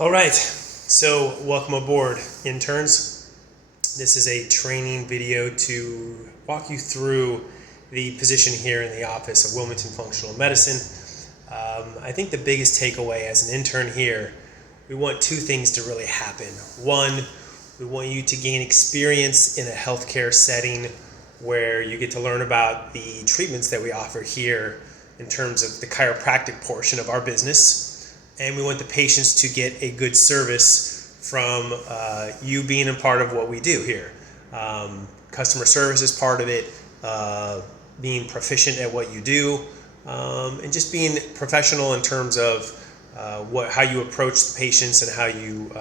All right, so welcome aboard, interns. This is a training video to walk you through the position here in the office of Wilmington Functional Medicine. I think the biggest takeaway as an intern here, we want two things to really happen. One, we want you to gain experience in a healthcare setting where you get to learn about the treatments that we offer here in terms of the chiropractic portion of our business. And we want the patients to get a good service from you being a part of what we do here. Customer service is part of it, being proficient at what you do, and just being professional in terms of how you approach the patients and how you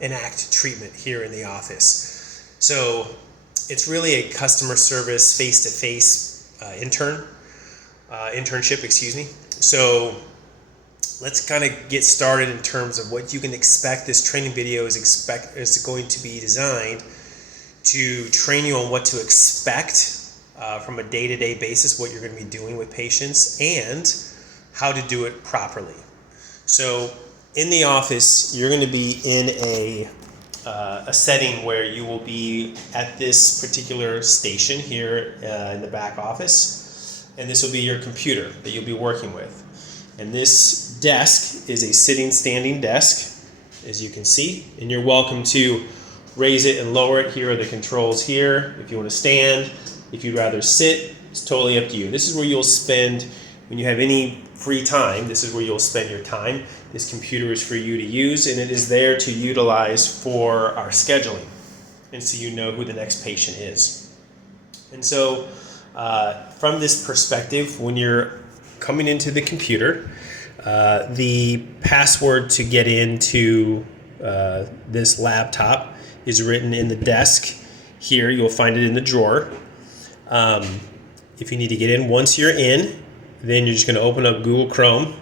enact treatment here in the office. So it's really a customer service face-to-face internship, excuse me. So let's kind of get started in terms of what you can expect. This training video is going to be designed to train you on what to expect from a day-to-day basis, what you're going to be doing with patients, and how to do it properly. So in the office, you're going to be in a setting where you will be at this particular station here in the back office, and this will be your computer that you'll be working with. And this desk is a standing desk, as you can see, and you're welcome to raise it and lower it. Here are the controls here. If you want to stand, if you'd rather sit, it's totally up to you. This is where you'll spend, when you have any free time, this is where you'll spend your time. This computer is for you to use, and it is there to utilize for our scheduling, and so you know who the next patient is. And so from this perspective, when you're coming into the computer, the password to get into this laptop is written in the desk here. You'll find it in the drawer. If you need to get in, once you're in, then you're just going to open up Google Chrome.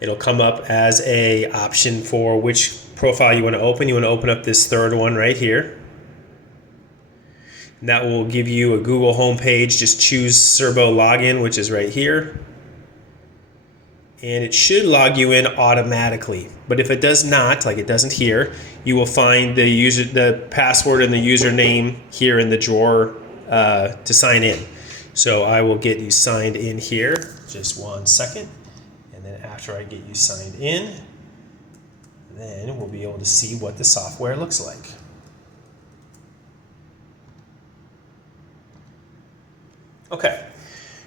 It'll come up as a option for which profile you want to open. You want to open up this third one right here. And that will give you a Google homepage. Just choose Serbo Login, which is right here. And it should log you in automatically. But if it does not, like it doesn't here, you will find the password and the username here in the drawer to sign in. So I will get you signed in here. Just 1 second. And then after I get you signed in, then we'll be able to see what the software looks like. Okay,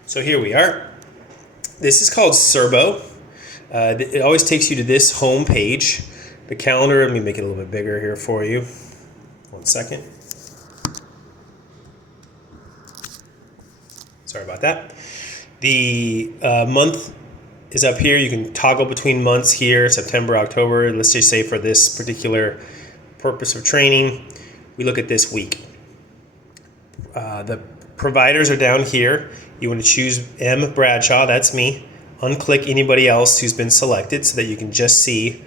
so here we are. This is called Serbo. It always takes you to this home page. The calendar, let me make it a little bit bigger here for you. 1 second. Sorry about that. The month is up here. You can toggle between months here, September, October. Let's just say for this particular purpose of training, we look at this week. The providers are down here. You want to choose M. Bradshaw, that's me. Unclick anybody else who's been selected so that you can just see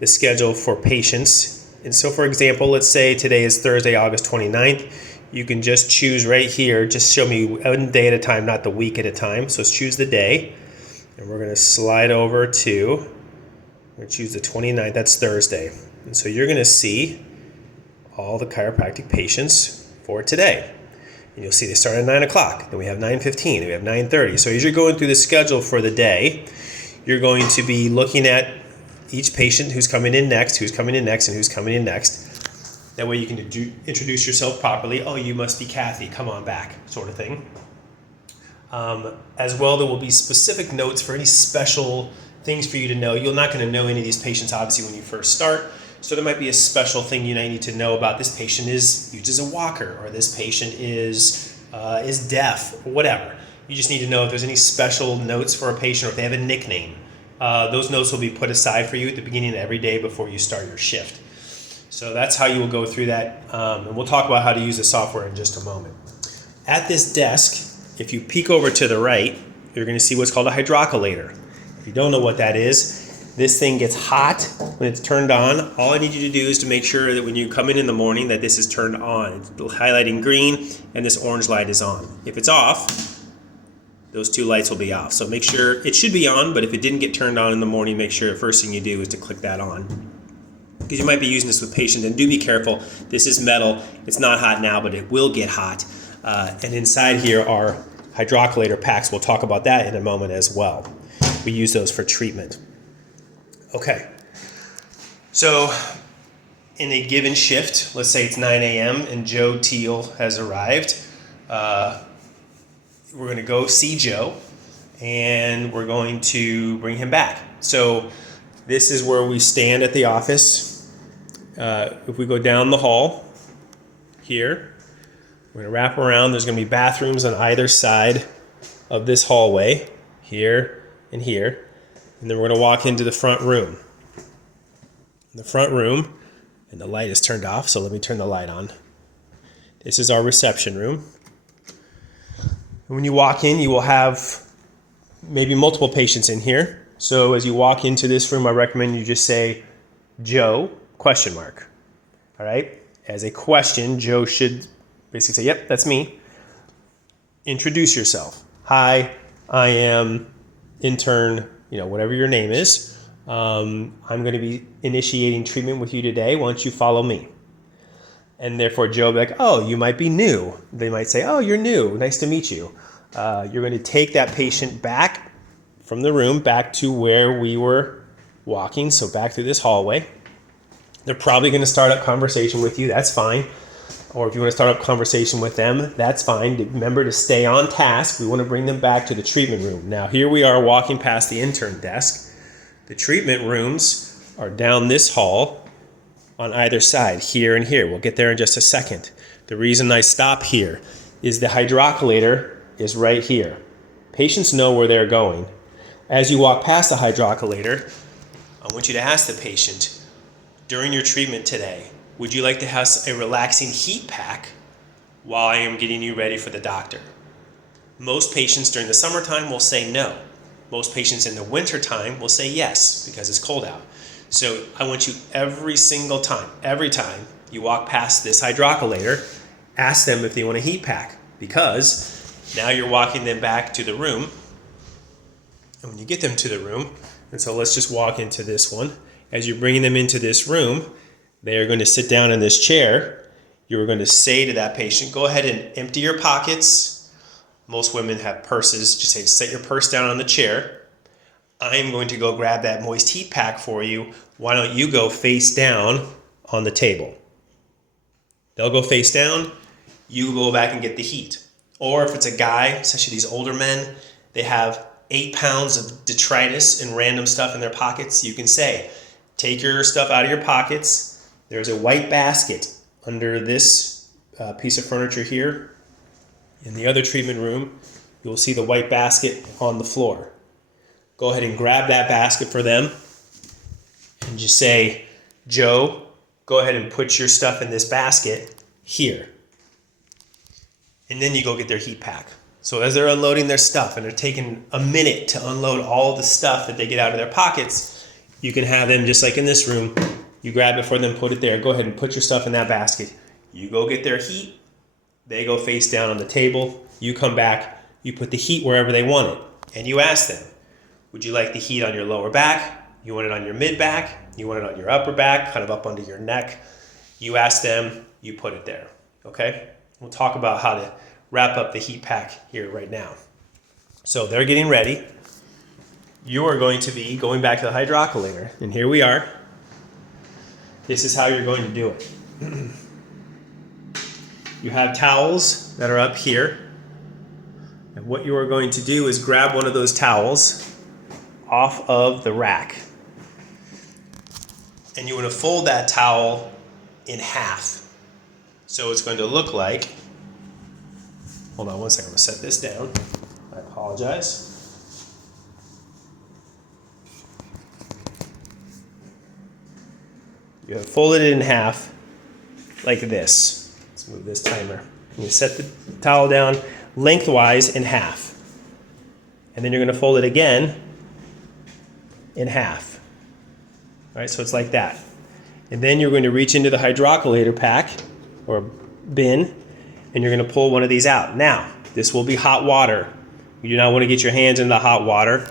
the schedule for patients. And so for example, let's say today is Thursday, August 29th. You can just choose right here, just show me one day at a time, not the week at a time. So let's choose the day. And we're going to slide over to, we're going to choose the 29th, that's Thursday. And so you're going to see all the chiropractic patients for today. And you'll see they start at 9 o'clock, then we have 9:15, then we have 9:30. So as you're going through the schedule for the day, you're going to be looking at each patient who's coming in next, and who's coming in next. That way you can introduce yourself properly. Oh, you must be Kathy, come on back, sort of thing. As well, there will be specific notes for any special things for you to know. You're not going to know any of these patients, obviously, when you first start. So there might be a special thing you need to know about. This patient uses a walker, or this patient is deaf, or whatever. You just need to know if there's any special notes for a patient, or if they have a nickname. Those notes will be put aside for you at the beginning of every day before you start your shift. So that's how you will go through that, and we'll talk about how to use the software in just a moment. At this desk, if you peek over to the right, you're going to see what's called a hydrocollator. If you don't know what that is, this thing gets hot when it's turned on. All I need you to do is to make sure that when you come in the morning that this is turned on. It's highlighting green and this orange light is on. If it's off, those two lights will be off. So make sure, it should be on, but if it didn't get turned on in the morning, make sure the first thing you do is to click that on. because you might be using this with patients. And do be careful. This is metal. It's not hot now, but it will get hot. And inside here are hydrocollator packs. We'll talk about that in a moment as well. We use those for treatment. Okay. So in a given shift, let's say it's 9 a.m. and Joe Teal has arrived. We're going to go see Joe, and we're going to bring him back. So this is where we stand at the office. If we go down the hall here, we're going to wrap around. There's going to be bathrooms on either side of this hallway, here and here. And then we're going to walk into the front room. In the front room, and the light is turned off, so let me turn the light on. This is our reception room. And when you walk in, you will have maybe multiple patients in here. So as you walk into this room, I recommend you just say, Joe, ? All right? As a question, Joe should basically say, yep, that's me. Introduce yourself. Hi, I am intern, whatever your name is. I'm going to be initiating treatment with you today. Why don't you follow me? And therefore, Joe will be like, oh, you might be new. They might say, oh, you're new. Nice to meet you. You're going to take that patient back from the room, back to where we were walking, so back through this hallway. They're probably going to start up conversation with you. That's fine. Or if you want to start up conversation with them, that's fine. Remember to stay on task. We want to bring them back to the treatment room. Now, here we are walking past the intern desk. The treatment rooms are down this hall on either side, here and here. We'll get there in just a second. The reason I stop here is the hydrocollator is right here. Patients know where they're going. As you walk past the hydrocollator, I want you to ask the patient, during your treatment today, would you like to have a relaxing heat pack while I am getting you ready for the doctor? Most patients during the summertime will say no. Most patients in the wintertime will say yes because it's cold out. So I want you every time you walk past this hydrocollator, ask them if they want a heat pack, because now you're walking them back to the room. And when you get them to the room, and so let's just walk into this one. As you're bringing them into this room, they are going to sit down in this chair. You're going to say to that patient, go ahead and empty your pockets. Most women have purses. Just say, set your purse down on the chair. I'm going to go grab that moist heat pack for you. Why don't you go face down on the table? They'll go face down. You go back and get the heat. Or if it's a guy, especially these older men, they have 8 pounds of detritus and random stuff in their pockets. You can say, take your stuff out of your pockets. There's a white basket under this piece of furniture here. In the other treatment room, you'll see the white basket on the floor. Go ahead and grab that basket for them and just say, Joe, go ahead and put your stuff in this basket here. And then you go get their heat pack. So as they're unloading their stuff and they're taking a minute to unload all the stuff that they get out of their pockets, you can have them, just like in this room, you grab it for them, put it there. Go ahead and put your stuff in that basket. You go get their heat. They go face down on the table. You come back. You put the heat wherever they want it. And you ask them, would you like the heat on your lower back? You want it on your mid back? You want it on your upper back, kind of up under your neck? You ask them, you put it there, okay? We'll talk about how to wrap up the heat pack here right now. So they're getting ready. You are going to be going back to the hydrocollator, and here we are. This is how you're going to do it. You have towels that are up here, and what you are going to do is grab one of those towels off of the rack. And you want to fold that towel in half. So it's going to look like, hold on one second, I'm going to set this down. I apologize. You have folded it in half like this. Let's move this timer. You set the towel down lengthwise in half. And then you're going to fold it again in half. All right, so it's like that. And then you're going to reach into the hydrocollator pack or bin, and you're going to pull one of these out. Now, this will be hot water. You do not want to get your hands in the hot water.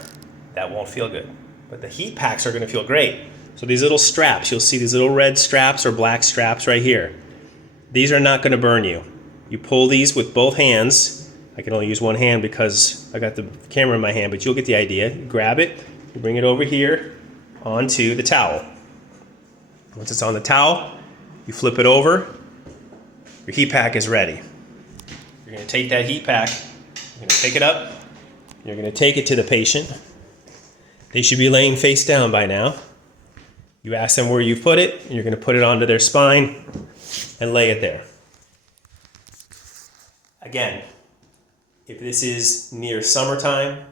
That won't feel good. But the heat packs are going to feel great. So these little straps, you'll see these little red straps or black straps right here. These are not going to burn you. You pull these with both hands. I can only use one hand because I got the camera in my hand, but you'll get the idea. You grab it, you bring it over here onto the towel. Once it's on the towel, you flip it over. Your heat pack is ready. You're going to take that heat pack, you're going to pick it up, you're going to take it to the patient. They should be laying face down by now. You ask them where you put it, and you're going to put it onto their spine and lay it there. Again, if this is near summertime,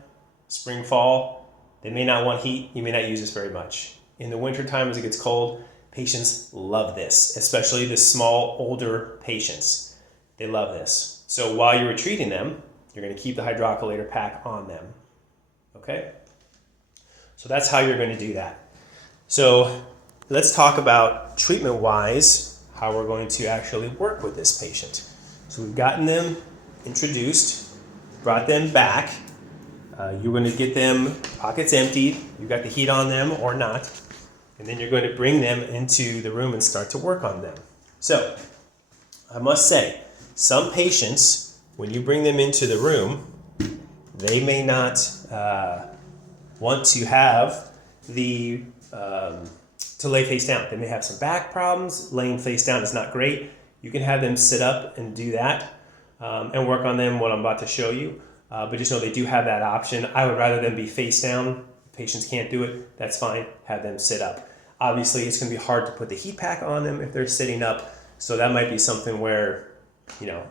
spring, fall, they may not want heat. You may not use this very much. In the wintertime, as it gets cold, patients love this, especially the small, older patients. They love this. So while you're treating them, you're going to keep the hydrocollator pack on them. Okay? So that's how you're going to do that. So let's talk about treatment-wise, how we're going to actually work with this patient. So we've gotten them introduced, brought them back. You're going to get them pockets emptied. You've got the heat on them or not. And then you're going to bring them into the room and start to work on them. So I must say, some patients, when you bring them into the room, they may not want to have the to lay face down. They may have some back problems. Laying face down is not great. You can have them sit up and do that and work on them, what I'm about to show you. But just know they do have that option. I would rather them be face down. If patients can't do it, that's fine. Have them sit up. Obviously, it's going to be hard to put the heat pack on them if they're sitting up. So that might be something where,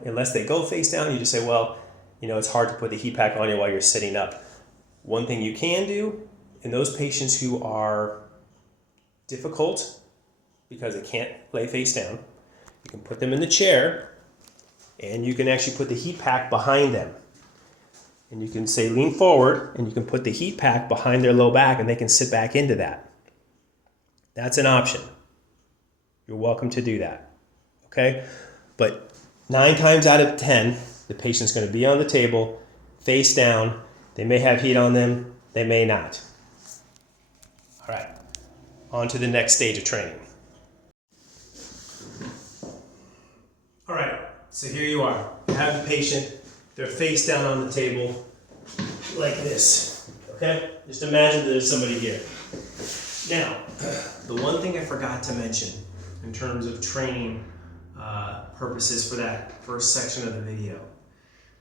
unless they go face down, you just say, well, it's hard to put the heat pack on you while you're sitting up. One thing you can do in those patients who are difficult because they can't lay face down, you can put them in the chair and you can actually put the heat pack behind them. And you can say lean forward and you can put the heat pack behind their low back and they can sit back into that. That's an option. You're welcome to do that. Okay? But 9 times out of 10, the patient's going to be on the table, face down. They may have heat on them. They may not. All right. On to the next stage of training. All right. So here you are. You have the patient. They're face down on the table like this. Okay? Just imagine there's somebody here. Now, the one thing I forgot to mention in terms of training purposes for that first section of the video,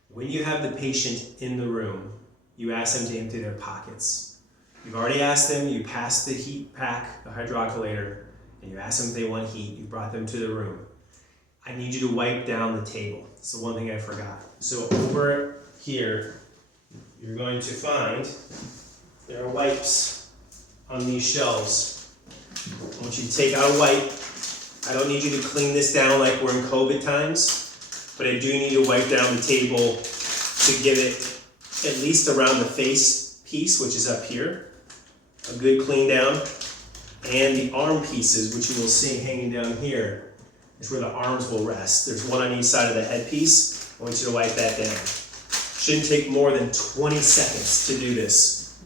when you have the patient in the room, you ask them to empty their pockets. You've already asked them, you passed the heat pack, the hydrocollator, and you asked them if they want heat. You brought them to the room. I need you to wipe down the table. It's the one thing I forgot. So over here, you're going to find there are wipes on these shelves. I want you to take out a wipe. I don't need you to clean this down like we're in COVID times, but I do need you to wipe down the table to give it at least around the face piece, which is up here, a good clean down, and the arm pieces, which you will see hanging down here, is where the arms will rest. There's one on each side of the headpiece. I want you to wipe that down. Shouldn't take more than 20 seconds to do this.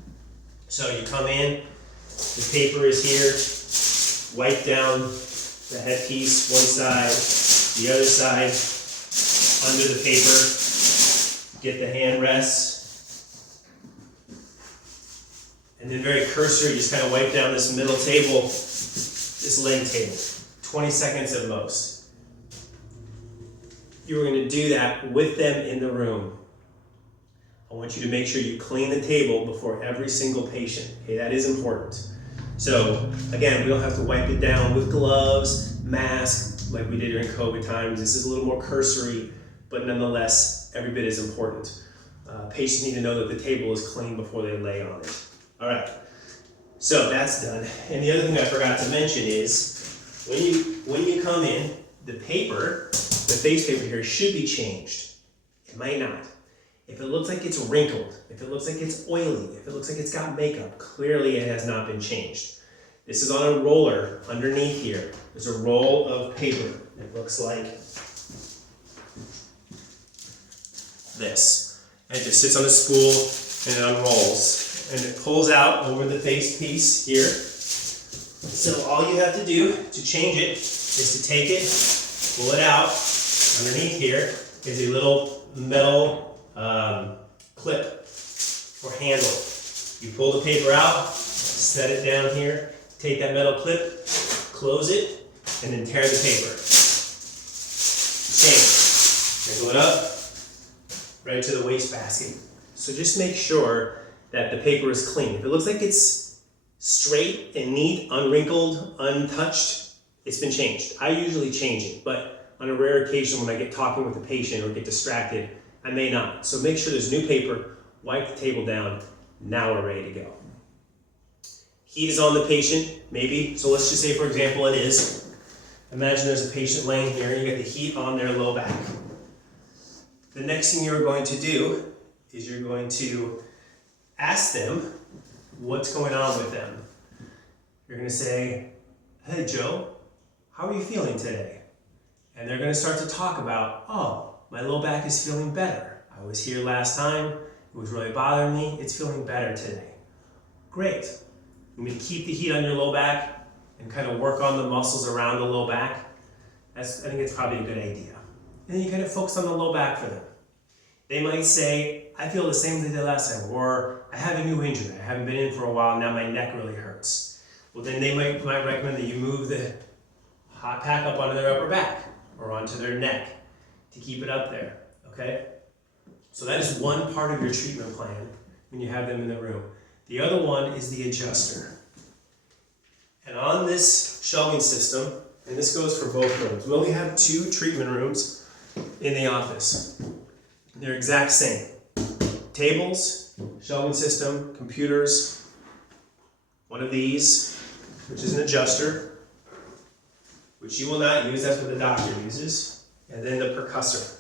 So you come in, the paper is here, wipe down the headpiece, one side, the other side, under the paper, get the hand rests, and then very cursory, just kind of wipe down this middle table, this leg table, 20 seconds at most. You're going to do that with them in the room. I want you to make sure you clean the table before every single patient. Okay, that is important. So again, we don't have to wipe it down with gloves, mask, like we did during COVID times. This is a little more cursory, but nonetheless, every bit is important. Patients need to know that the table is clean before they lay on it. All right, so that's done. And the other thing I forgot to mention is when you come in, the paper, the face paper here should be changed. It might not. If it looks like it's wrinkled, if it looks like it's oily, if it looks like it's got makeup, clearly it has not been changed. This is on a roller underneath here. There's a roll of paper. It looks like this. And it just sits on a spool and it unrolls. And it pulls out over the face piece here. So all you have to do to change it is to take it, pull it out. Underneath here is a little metal clip or handle. You pull the paper out, set it down here, take that metal clip, close it, and then tear the paper. Change. Wrinkle it up, right to the wastebasket. So just make sure that the paper is clean. If it looks like it's straight and neat, unwrinkled, untouched, it's been changed. I usually change it, but on a rare occasion when I get talking with a patient or get distracted, I may not. So make sure there's new paper, wipe the table down, now we're ready to go. Heat is on the patient, maybe. So let's just say, for example, it is. Imagine there's a patient laying here and you get the heat on their low back. The next thing you're going to do is you're going to ask them what's going on with them. You're going to say, "Hey Joe, how are you feeling today?" And they're going to start to talk about, "Oh, my low back is feeling better. I was here last time, it was really bothering me, it's feeling better today." Great. You want me to keep the heat on your low back and kind of work on the muscles around the low back? I think it's probably a good idea. And then you kind of focus on the low back for them. They might say, "I feel the same as they did last time," or "I have a new injury. I haven't been in for a while, now my neck really hurts." Well, then they might recommend that you move the hot pack up onto their upper back or onto their neck to keep it up there, okay? So that is one part of your treatment plan when you have them in the room. The other one is the adjuster. And on this shelving system, and this goes for both rooms, we only have 2 treatment rooms in the office. They're exact same. Tables, shelving system, computers, one of these, which is an adjuster, which you will not use, that's what the doctor uses, and then the percussor.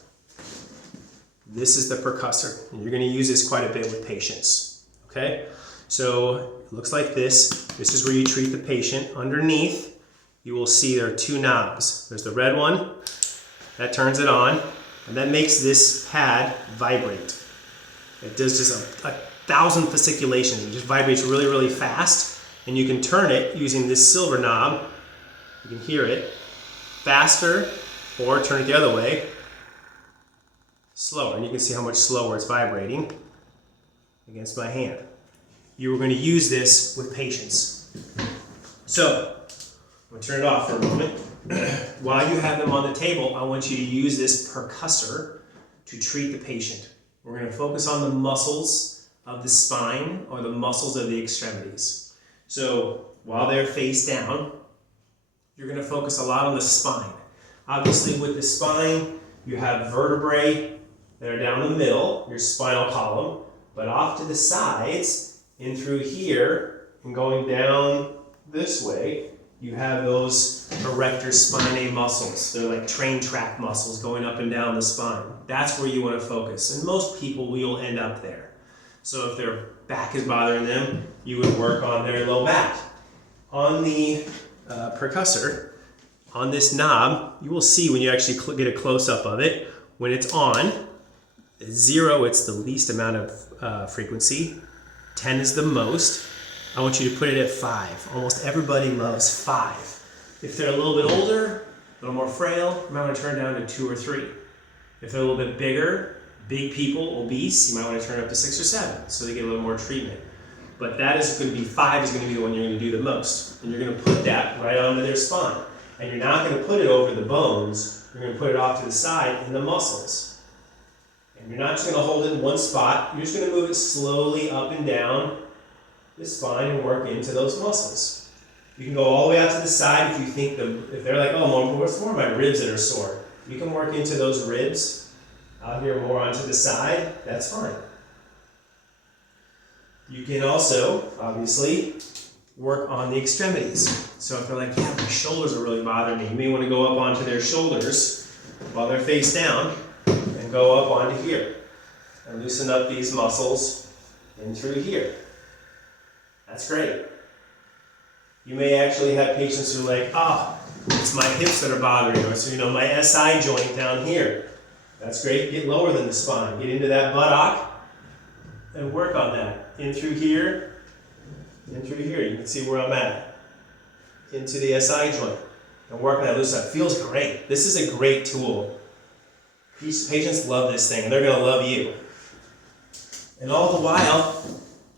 This is the percussor, and you're going to use this quite a bit with patients, okay? So it looks like this. This is where you treat the patient. Underneath, you will see there are 2 knobs. There's the red one, that turns it on, and that makes this pad vibrate. It does just a thousand fasciculations. It just vibrates really, really fast, and you can turn it using this silver knob. You can hear it faster, or turn it the other way, slower, and you can see how much slower it's vibrating against my hand. You are going to use this with patients. So, I'm going to turn it off for a moment. While you have them on the table, I want you to use this percussor to treat the patient. We're going to focus on the muscles of the spine or the muscles of the extremities. So, while they're face down, you're going to focus a lot on the spine. Obviously, with the spine, you have vertebrae that are down the middle, your spinal column, but off to the sides, in through here, and going down this way, you have those erector spinae muscles. They're like train track muscles going up and down the spine. That's where you want to focus. And most people will end up there. So if their back is bothering them, you would work on their low back. On the percussor, on this knob, you will see when you actually get a close-up of it, when it's on, 0, it's the least amount of frequency. 10 is the most. I want you to put it at 5. Almost everybody loves 5. If they're a little bit older, a little more frail, you might want to turn it down to 2 or 3. If they're a little bit bigger, big people, obese, you might want to turn it up to 6 or 7 so they get a little more treatment. But that is going to be 5 is going to be the one you're going to do the most. And you're going to put that right onto their spine. And you're not going to put it over the bones. You're going to put it off to the side in the muscles. And you're not just going to hold it in one spot. You're just going to move it slowly up and down the spine and work into those muscles. You can go all the way out to the side if you think if they're like, "Oh, it's more my ribs that are sore." You can work into those ribs out here more onto the side. That's fine. You can also, obviously, work on the extremities. So if they're like, "Yeah, my shoulders are really bothering me," you may want to go up onto their shoulders while they're face down and go up onto here and loosen up these muscles in through here. That's great. You may actually have patients who are like, it's my hips that are bothering me, or so, my SI joint down here. That's great. Get lower than the spine. Get into that buttock and work on that. In through here, in through here. You can see where I'm at. into the SI joint and work on that loose side. Feels great. This is a great tool. Patients love this thing, and they're going to love you. And all the while,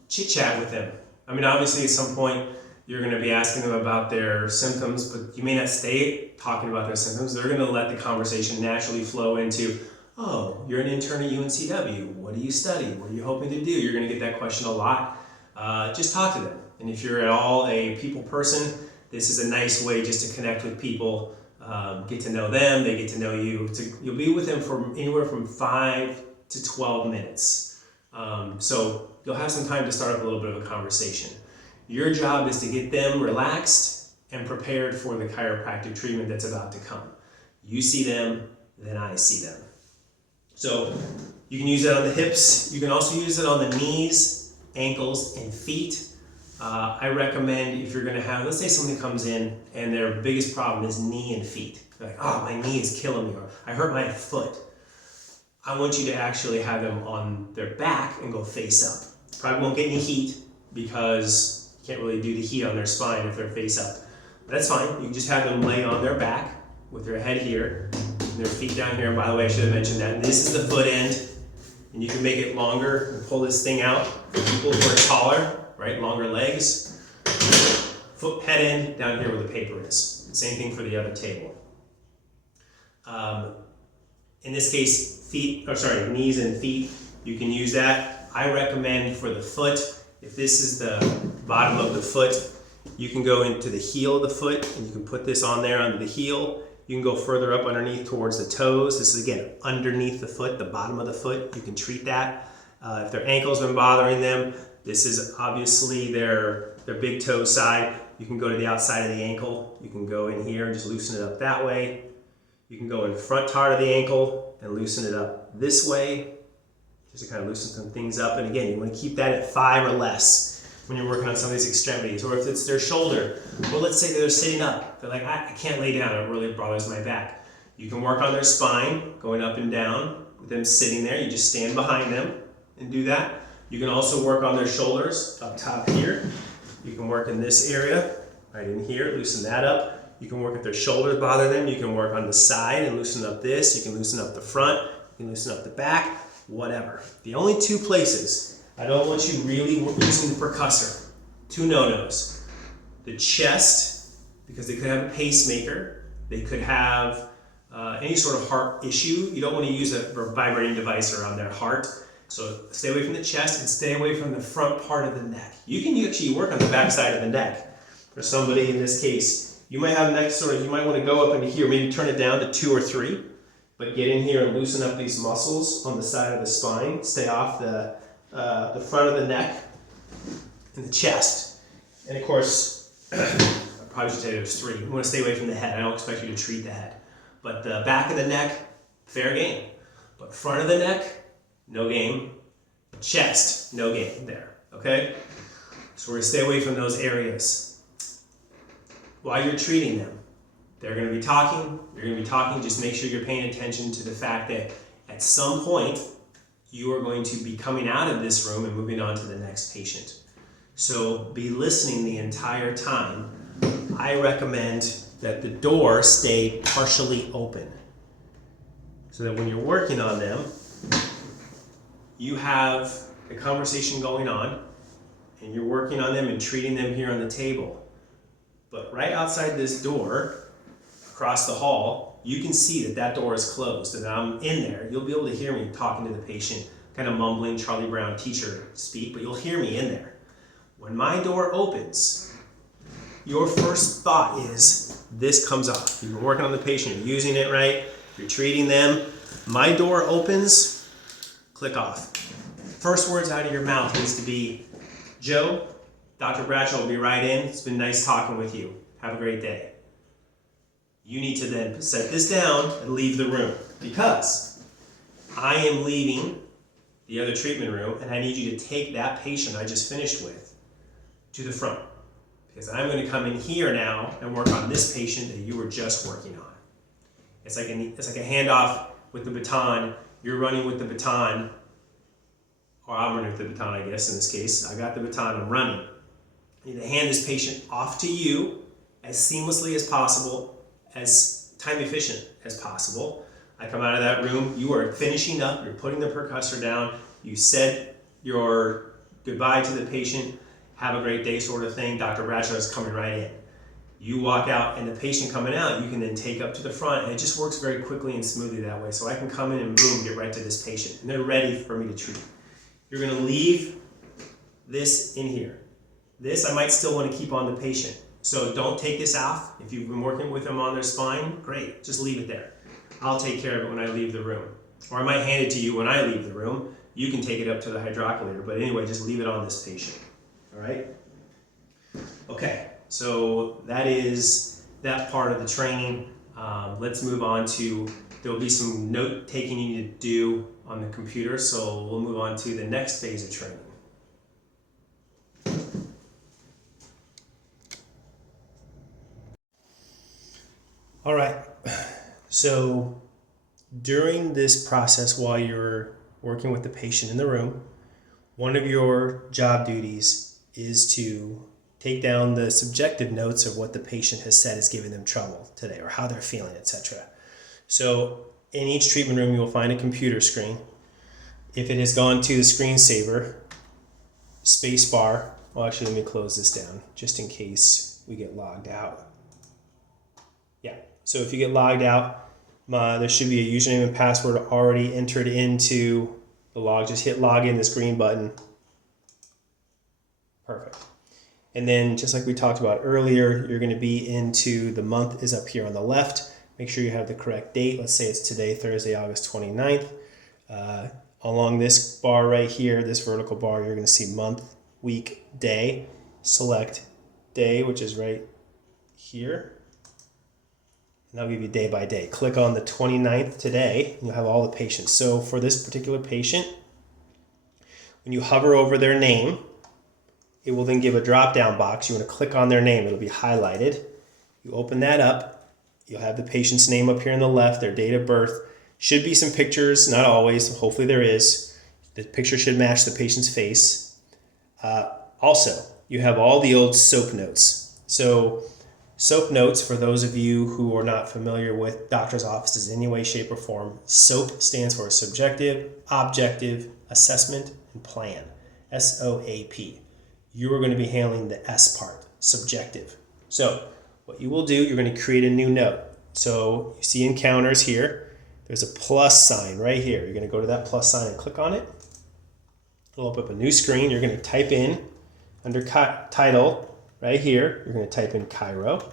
chit-chat with them. I mean, obviously, at some point, you're going to be asking them about their symptoms, but you may not stay talking about their symptoms. They're going to let the conversation naturally flow into, oh, you're an intern at UNCW. What do you study? What are you hoping to do? You're going to get that question a lot. Just talk to them. And if you're at all a people person, this is a nice way just to connect with people, get to know them, they get to know you. You'll be with them for anywhere from 5 to 12 minutes. So you'll have some time to start up a little bit of a conversation. Your job is to get them relaxed and prepared for the chiropractic treatment that's about to come. You see them, then I see them. So you can use it on the hips. You can also use it on the knees, ankles, and feet. I recommend if you're going to have, let's say somebody comes in and their biggest problem is knee and feet. They're like, oh, my knee is killing me, or I hurt my foot. I want you to actually have them on their back and go face up. Probably won't get any heat because you can't really do the heat on their spine if they're face up. But that's fine. You can just have them lay on their back with their head here, and their feet down here. And by the way, I should have mentioned that. This is the foot end, and you can make it longer and pull this thing out for people who are taller, right? Longer legs. Foot head end down here where the paper is. Same thing for the other table. In this case, knees and feet, you can use that. I recommend for the foot, if this is the bottom of the foot, you can go into the heel of the foot and you can put this on there under the heel. You can go further up underneath towards the toes. This is again underneath the foot, the bottom of the foot. You can treat that. If their ankle's been bothering them, this is obviously their big toe side. You can go to the outside of the ankle. You can go in here and just loosen it up that way. You can go in the front part of the ankle and loosen it up this way, just to kind of loosen some things up. And again, you want to keep that at 5 or less when you're working on some of these extremities. Or if it's their shoulder, well, let's say they're sitting up. They're like, I can't lay down, it really bothers my back. You can work on their spine, going up and down, with them sitting there. You just stand behind them and do that. You can also work on their shoulders up top here. You can work in this area, right in here, loosen that up. You can work if their shoulders bother them. You can work on the side and loosen up this. You can loosen up the front. You can loosen up the back, whatever. The only 2 places I don't want you really using the percussor, 2 no-nos. The chest, because they could have a pacemaker. They could have any sort of heart issue. You don't want to use a vibrating device around their heart. So stay away from the chest and stay away from the front part of the neck. You can actually work on the back side of the neck. For somebody in this case, you might have neck you might want to go up into here, maybe turn it down to 2 or 3, but get in here and loosen up these muscles on the side of the spine. Stay off the front of the neck and the chest. And of course, I probably should say there's 3. You want to stay away from the head. I don't expect you to treat the head. But the back of the neck, fair game. But front of the neck, no game. Chest, no game there, okay? So we're going to stay away from those areas. While you're treating them, they're going to be talking, you're going to be talking. Just make sure you're paying attention to the fact that at some point, you are going to be coming out of this room and moving on to the next patient. So be listening the entire time. I recommend that the door stay partially open so that when you're working on them, you have a conversation going on and you're working on them and treating them here on the table. But right outside this door, across the hall, you can see that door is closed and I'm in there. You'll be able to hear me talking to the patient, kind of mumbling Charlie Brown teacher speak, but you'll hear me in there. When my door opens, your first thought is, this comes off. You've been working on the patient, you're using it right, you're treating them. My door opens, click off. First words out of your mouth needs to be, Joe, Dr. Bradshaw will be right in. It's been nice talking with you. Have a great day. You need to then set this down and leave the room because I am leaving the other treatment room and I need you to take that patient I just finished with to the front because I'm going to come in here now and work on this patient that you were just working on. It's like a handoff with the baton. You're running with the baton, or I'm running with the baton, I guess, in this case. I got the baton, I'm running. I need to hand this patient off to you as seamlessly as possible, as time efficient as possible. I come out of that room, you are finishing up, you're putting the percussor down, you said your goodbye to the patient, have a great day sort of thing, Dr. Bradshaw is coming right in. You walk out, and the patient coming out, you can then take up to the front, and it just works very quickly and smoothly that way. So I can come in and boom, get right to this patient, and they're ready for me to treat. You're gonna leave this in here. This I might still want to keep on the patient. So don't take this off. If you've been working with them on their spine, great, just leave it there. I'll take care of it when I leave the room. Or I might hand it to you when I leave the room. You can take it up to the hydrocollator, but anyway, just leave it on this patient, all right? Okay, so that is that part of the training. Let's move on to, there'll be some note taking you need to do on the computer, so we'll move on to the next phase of training. All right, so during this process while you're working with the patient in the room, one of your job duties is to take down the subjective notes of what the patient has said is giving them trouble today or how they're feeling, etc. So in each treatment room, you will find a computer screen. If it has gone to the screensaver, space bar, well actually let me close this down just in case we get logged out. Yeah, so if you get logged out, there should be a username and password already entered into the log. Just hit login, this green button. Perfect. And then just like we talked about earlier, you're going to be into the month is up here on the left. Make sure you have the correct date. Let's say it's today, Thursday, August 29th. Along this bar right here, this vertical bar, you're going to see month, week, day. Select day, which is right here. And I'll give you day by day. Click on the 29th today, and you'll have all the patients. So for this particular patient, when you hover over their name, it will then give a drop-down box. You want to click on their name. It'll be highlighted. You open that up. You'll have the patient's name up here on the left, their date of birth. Should be some pictures, not always. Hopefully there is. The picture should match the patient's face. Also, you have all the old SOAP notes. So SOAP notes, for those of you who are not familiar with doctor's offices in any way, shape, or form, SOAP stands for Subjective, Objective, Assessment, and Plan. SOAP. You are going to be handling the S part, subjective. So what you will do, you're going to create a new note. So you see encounters here. There's a plus sign right here. You're going to go to that plus sign and click on it. It'll open up a new screen. You're going to type in under title right here. You're going to type in Chiro.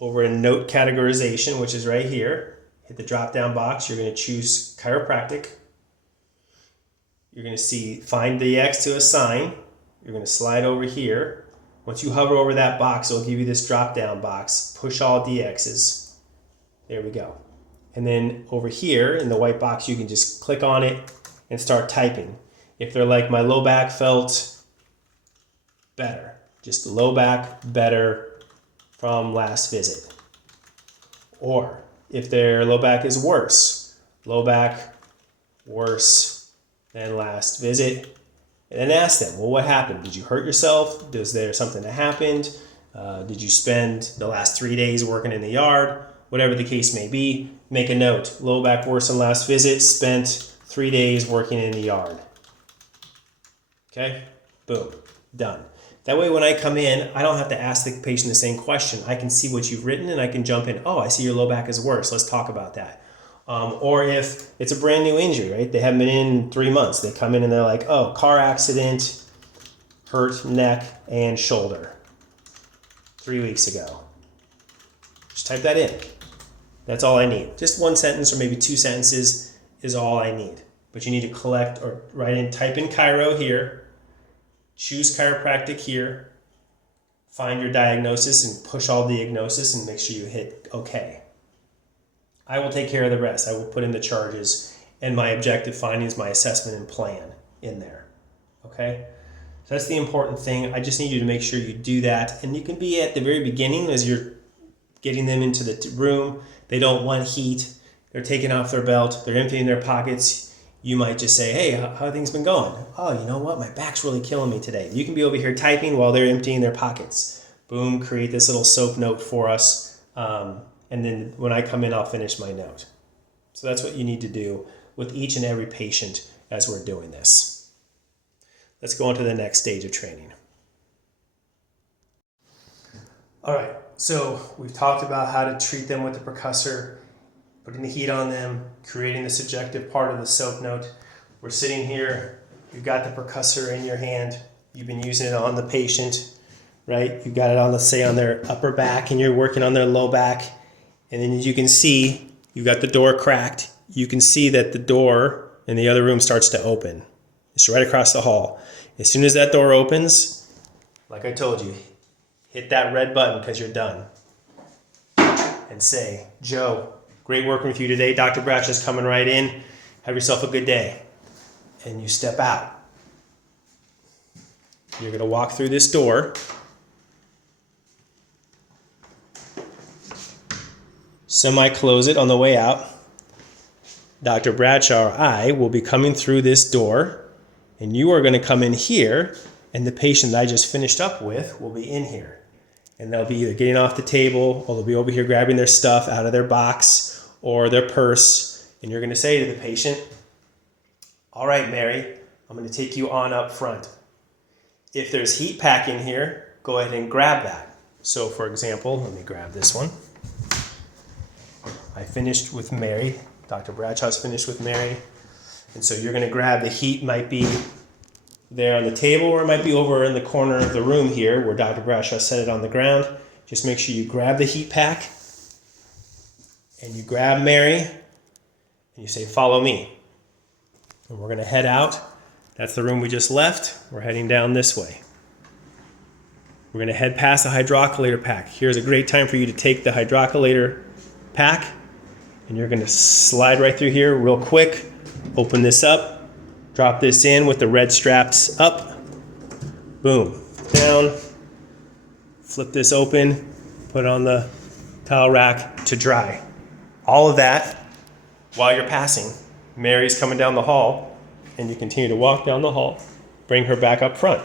Over in note categorization, which is right here, hit the drop down box. You're going to choose chiropractic. You're going to see find the X to assign. You're going to slide over here. Once you hover over that box, it'll give you this drop-down box. Push all DXs. There we go. And then over here in the white box, you can just click on it and start typing. If they're like, my low back felt better. Just low back better from last visit. Or if their low back is worse, low back worse than last visit. And then ask them, well, what happened? Did you hurt yourself? Was there something that happened? Did you spend the last 3 days working in the yard? Whatever the case may be, make a note. Low back worse than last visit, spent 3 days working in the yard. Okay, boom, done. That way when I come in, I don't have to ask the patient the same question. I can see what you've written and I can jump in. Oh, I see your low back is worse. Let's talk about that. Or if it's a brand new injury, right? They haven't been in 3 months. They come in and they're like, oh, car accident, hurt neck and shoulder 3 weeks ago. Just type that in. That's all I need. Just one sentence or maybe 2 sentences is all I need. But you need to collect or type in chiro here, choose chiropractic here, find your diagnosis and push all diagnosis and make sure you hit OK. I will take care of the rest. I will put in the charges and my objective findings, my assessment and plan in there. Okay? So that's the important thing. I just need you to make sure you do that. And you can be at the very beginning as you're getting them into the room. They don't want heat. They're taking off their belt. They're emptying their pockets. You might just say, hey, how have things been going? Oh, you know what? My back's really killing me today. You can be over here typing while they're emptying their pockets. Boom, create this little soap note for us. And then when I come in, I'll finish my note. So that's what you need to do with each and every patient as we're doing this. Let's go on to the next stage of training. All right, so we've talked about how to treat them with the percussor, putting the heat on them, creating the subjective part of the soap note. We're sitting here, you've got the percussor in your hand, you've been using it on the patient, right? You got it on, let's say, on their upper back, and you're working on their low back. And then as you can see, you've got the door cracked. You can see that the door in the other room starts to open. It's right across the hall. As soon as that door opens, like I told you, hit that red button because you're done. And say, Joe, great working with you today. Dr. Bradshaw's coming right in. Have yourself a good day. And you step out. You're going to walk through this door. Semi-close it on the way out. Dr. Bradshaw or I will be coming through this door, and you are going to come in here, and the patient that I just finished up with will be in here. And they'll be either getting off the table, or they'll be over here grabbing their stuff out of their box or their purse, and you're going to say to the patient, all right, Mary, I'm going to take you on up front. If there's heat pack in here, go ahead and grab that. So for example, let me grab this one. I finished with Mary. Dr. Bradshaw's finished with Mary. And so you're going to grab the heat, might be there on the table, or it might be over in the corner of the room here where Dr. Bradshaw set it on the ground. Just make sure you grab the heat pack and you grab Mary and you say, follow me. And we're going to head out. That's the room we just left. We're heading down this way. We're going to head past the hydrocollator pack. Here's a great time for you to take the hydrocollator pack, and you're going to slide right through here real quick. Open this up. Drop this in with the red straps up. Boom. Down. Flip this open. Put it on the towel rack to dry. All of that while you're passing. Mary's coming down the hall, and you continue to walk down the hall. Bring her back up front.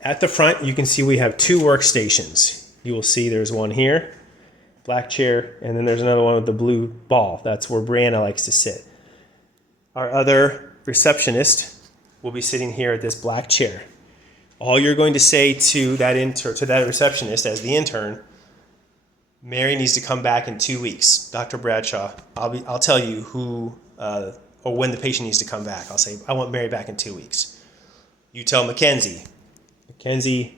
At the front, you can see we have two workstations. You will see there's one here, black chair, and then there's another one with the blue ball. That's where Brianna likes to sit. Our other receptionist will be sitting here at this black chair. All you're going to say to that receptionist as the intern, Mary needs to come back in 2 weeks. Dr. Bradshaw, I'll tell you who or when the patient needs to come back. I'll say, I want Mary back in 2 weeks. You tell Mackenzie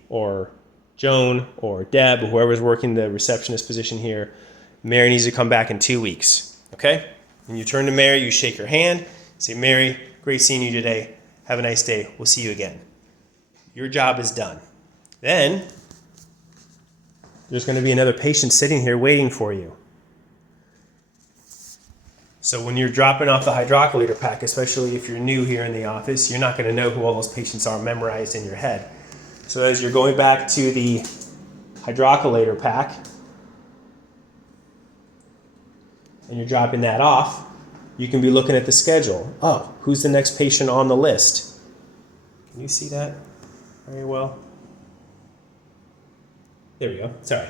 or Joan or Deb or whoever's working the receptionist position here, Mary needs to come back in 2 weeks, okay? And you turn to Mary, you shake her hand, say, Mary, great seeing you today. Have a nice day. We'll see you again. Your job is done. Then there's going to be another patient sitting here waiting for you. So when you're dropping off the hydrocollator pack, especially if you're new here in the office, you're not going to know who all those patients are memorized in your head. So as you're going back to the hydrocollator pack and you're dropping that off, you can be looking at the schedule. Oh, who's the next patient on the list? Can you see that very well? There we go. Sorry.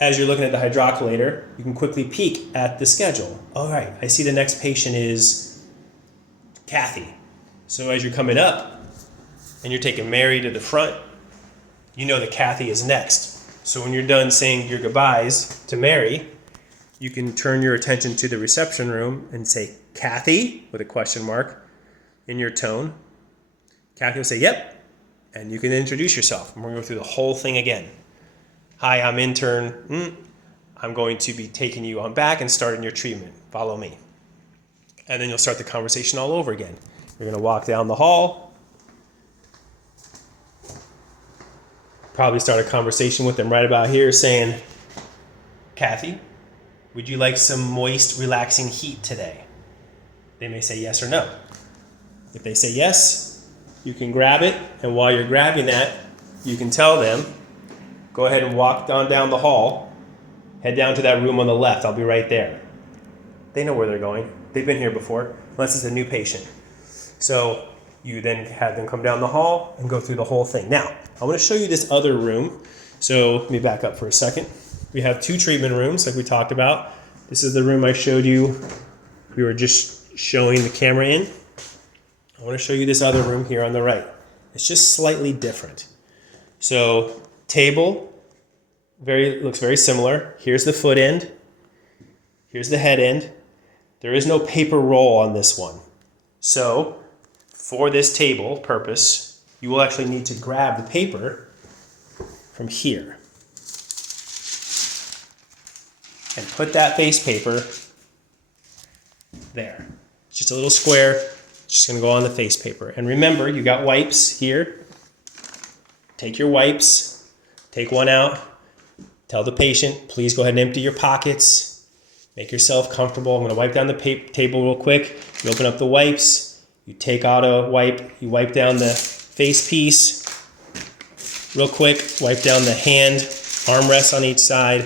As you're looking at the hydrocollator, you can quickly peek at the schedule. All right, I see the next patient is Kathy. So as you're coming up and you're taking Mary to the front, you know that Kathy is next. So when you're done saying your goodbyes to Mary, you can turn your attention to the reception room and say, Kathy, with a question mark in your tone. Kathy will say, yep. And you can introduce yourself. And we're going to go through the whole thing again. Hi, I'm intern. I'm going to be taking you on back and starting your treatment. Follow me. And then you'll start the conversation all over again. You're going to walk down the hall. Probably start a conversation with them right about here saying, Kathy, would you like some moist, relaxing heat today? They may say yes or no. If they say yes, you can grab it. And while you're grabbing that, you can tell them, go ahead and walk on down the hall. Head down to that room on the left. I'll be right there. They know where they're going. They've been here before, unless it's a new patient. So You then have them come down the hall and go through the whole thing. Now, I want to show you this other room. So let me back up for a second. We have 2 treatment rooms like we talked about. This is the room I showed you. We were just showing the camera in. I want to show you this other room here on the right. It's just slightly different. So table, looks very similar. Here's the foot end. Here's the head end. There is no paper roll on this one. So for this table purpose, you will actually need to grab the paper from here and put that face paper there. It's just a little square, just gonna go on the face paper. And remember, you got wipes here. Take your wipes, take one out, tell the patient, please go ahead and empty your pockets, make yourself comfortable. I'm gonna wipe down the table real quick. You open up the wipes, you take out a wipe, you wipe down the face piece real quick, wipe down the hand, armrests on each side,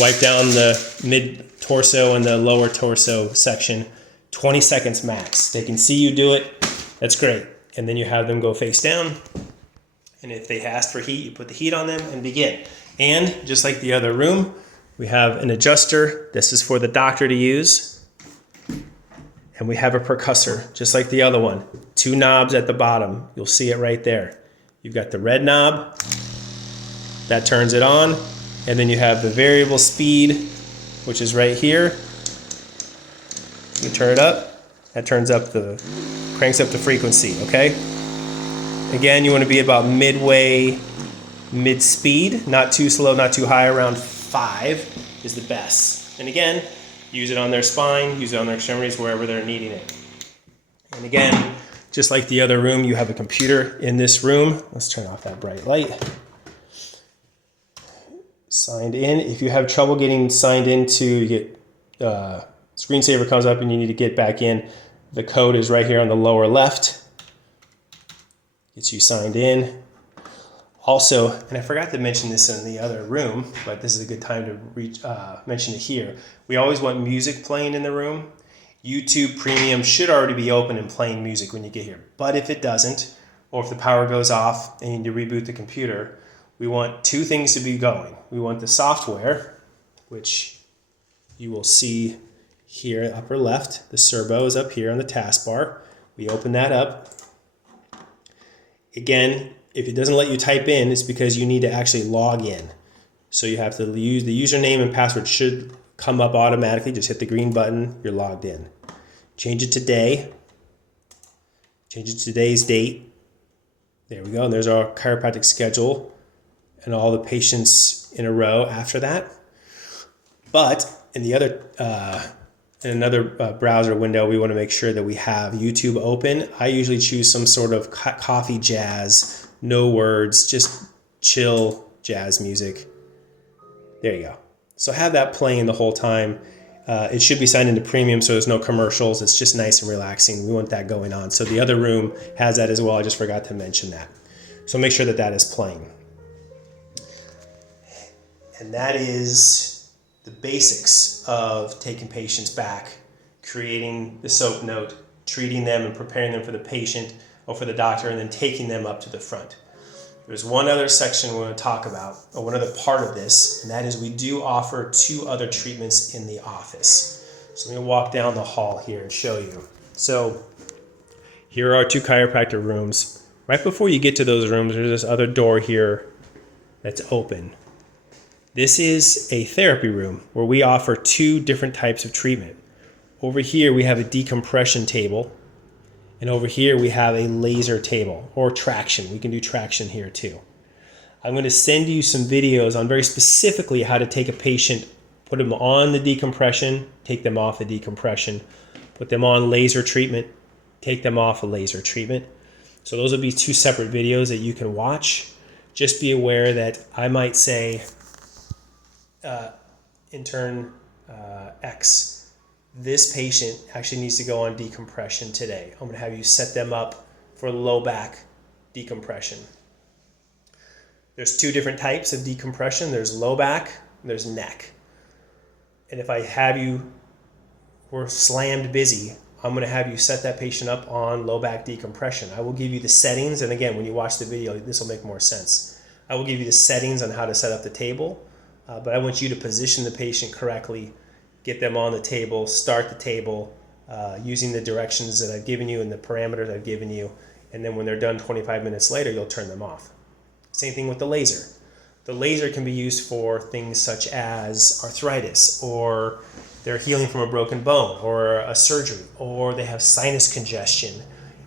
wipe down the mid-torso and the lower torso section, 20 seconds max. They can see you do it, that's great. And then you have them go face down. And if they ask for heat, you put the heat on them and begin. And just like the other room, we have an adjuster. This is for the doctor to use. And we have a percussor, just like the other one. 2 knobs at the bottom. You'll see it right there. You've got the red knob, that turns it on. And then you have the variable speed, which is right here. You turn it up, that cranks up the frequency, okay? Again, you want to be about midway, mid-speed, not too slow, not too high, around 5 is the best. And again, use it on their spine, use it on their extremities, wherever they're needing it. And again, just like the other room, you have a computer in this room. Let's turn off that bright light. Signed in. If you have trouble getting signed into, you get screensaver comes up and you need to get back in. The code is right here on the lower left. Gets you signed in. Also, and I forgot to mention this in the other room, but this is a good time to mention it here. We always want music playing in the room. YouTube Premium should already be open and playing music when you get here. But if it doesn't, or if the power goes off and you need to reboot the computer, we want 2 things to be going. We want the software, which you will see here upper left. The servo is up here on the taskbar. We open that up. Again, if it doesn't let you type in, it's because you need to actually log in. So you have to use the username and password should come up automatically. Just hit the green button, you're logged in. Change it to day. Change it to today's date. There we go, and there's our chiropractic schedule and all the patients in a row after that. But in the other, in another browser window, we want to make sure that we have YouTube open. I usually choose some sort of coffee jazz, no words, just chill jazz music. There you go. So have that playing the whole time. It should be signed into premium, so there's no commercials. It's just nice and relaxing. We want that going on. So the other room has that as well. I just forgot to mention that. So make sure that that is playing. And that is the basics of taking patients back, creating the SOAP note, treating them and preparing them for the patient or for the doctor, and then taking them up to the front. There's one other section we want to talk about, or one other part of this, and that is we do offer 2 other treatments in the office. So let me walk down the hall here and show you. So here are our 2 chiropractor rooms. Right before you get to those rooms, there's this other door here that's open. This is a therapy room where we offer 2 different types of treatment. Over here we have a decompression table, and over here we have a laser table, or traction. We can do traction here too. I'm going to send you some videos on very specifically how to take a patient, put them on the decompression, take them off the decompression, put them on laser treatment, take them off a laser treatment. So those will be 2 separate videos that you can watch. Just be aware that I might say, intern X, this patient actually needs to go on decompression today. I'm going to have you set them up for low back decompression. There's 2 different types of decompression. There's low back, and there's neck. And if I have you, we're slammed busy I'm going to have you set that patient up on low back decompression. I will give you the settings, and again, when you watch the video, this will make more sense. I will give you the settings on how to set up the table, but I want you to position the patient correctly, get them on the table, start the table, using the directions that I've given you and the parameters I've given you, and then when they're done 25 minutes later, you'll turn them off. Same thing with the laser. The laser can be used for things such as arthritis, or they're healing from a broken bone, or a surgery, or they have sinus congestion.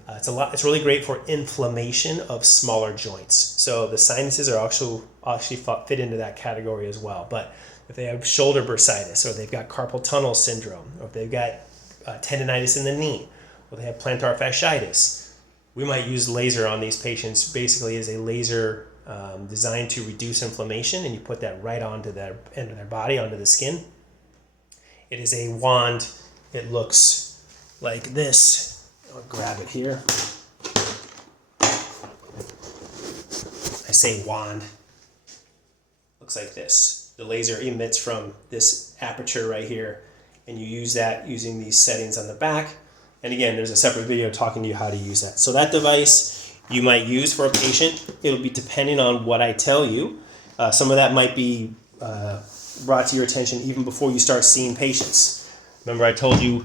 It's really great for inflammation of smaller joints. So the sinuses are actually fit into that category as well. But if they have shoulder bursitis, or they've got carpal tunnel syndrome, or if they've got tendonitis in the knee, or they have plantar fasciitis, we might use laser on these patients. Basically, is a laser designed to reduce inflammation, and you put that right onto their end of their body, onto the skin. It is a wand. It looks like this. I'll grab it here. I say wand. Looks like this. The laser emits from this aperture right here, and you use that using these settings on the back. And again, there's a separate video talking to you how to use that. So that device you might use for a patient. It'll be depending on what I tell you. Some of that might be brought to your attention even before you start seeing patients. Remember, I told you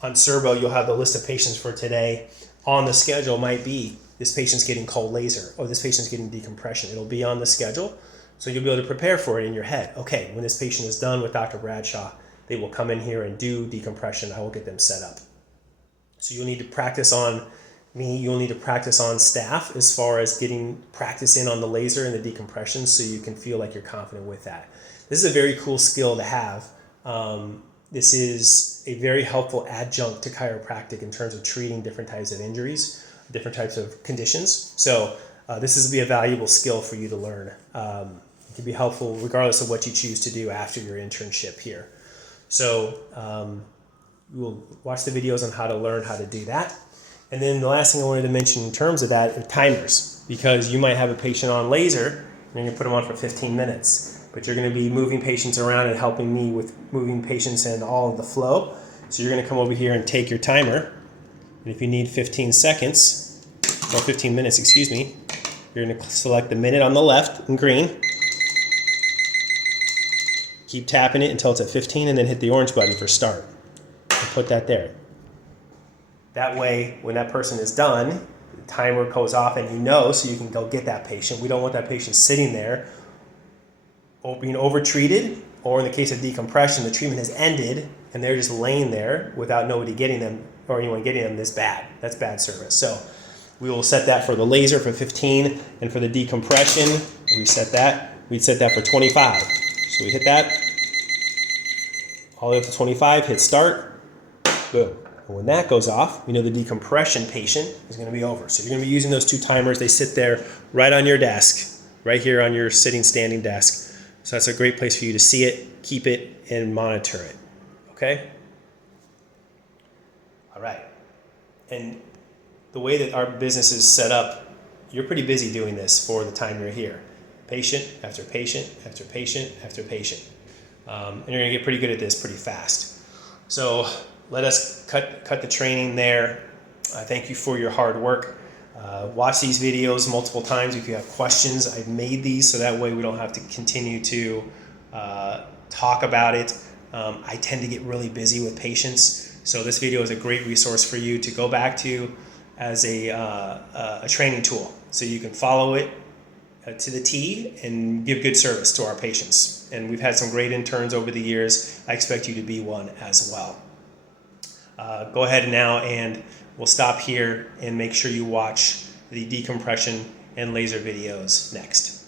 on Servo you'll have the list of patients for today. On the schedule might be this patient's getting cold laser, or this patient's getting decompression. It'll be on the schedule, so you'll be able to prepare for it in your head. Okay, when this patient is done with Dr. Bradshaw, they will come in here and do decompression. I will get them set up. So you'll need to practice on me. You'll need to practice on staff as far as getting practice in on the laser and the decompression, so you can feel like you're confident with that. This is a very cool skill to have. This is a very helpful adjunct to chiropractic in terms of treating different types of injuries, different types of conditions. So this is be a valuable skill for you to learn. It can be helpful regardless of what you choose to do after your internship here. So we'll watch the videos on how to learn how to do that. And then the last thing I wanted to mention in terms of that are timers, because you might have a patient on laser and you're going to put them on for 15 minutes. But you're going to be moving patients around and helping me with moving patients in all of the flow. So you're going to come over here and take your timer. And if you need 15 seconds, or 15 minutes, excuse me, you're going to select the minute on the left in green. Keep tapping it until it's at 15, and then hit the orange button for start. And put that there. That way, when that person is done, the timer goes off and you know, so you can go get that patient. We don't want that patient sitting there being over-treated, or in the case of decompression, the treatment has ended and they're just laying there without nobody getting them, or anyone getting them. That's bad. That's bad service. So we will set that for the laser for 15, and for the decompression, we'd set that for 25. So we hit that all the way up to 25, hit start, boom. And when that goes off, we know the decompression patient is going to be over. So you're going to be using those two timers. They sit there right on your desk, right here on your standing desk. So that's a great place for you to see it, keep it, and monitor it. Okay? All right. And the way that our business is set up, you're pretty busy doing this for the time you're here. Patient after patient after patient after patient. And you're going to get pretty good at this pretty fast. So let us cut the training there. Thank you for your hard work. Watch these videos multiple times if you have questions. I've made these so that way we don't have to continue to talk about it. I tend to get really busy with patients, so this video is a great resource for you to go back to as a training tool, so you can follow it to the T and give good service to our patients. And we've had some great interns over the years. I expect you to be one as well. Go ahead now, and we'll stop here and make sure you watch the decompression and laser videos next.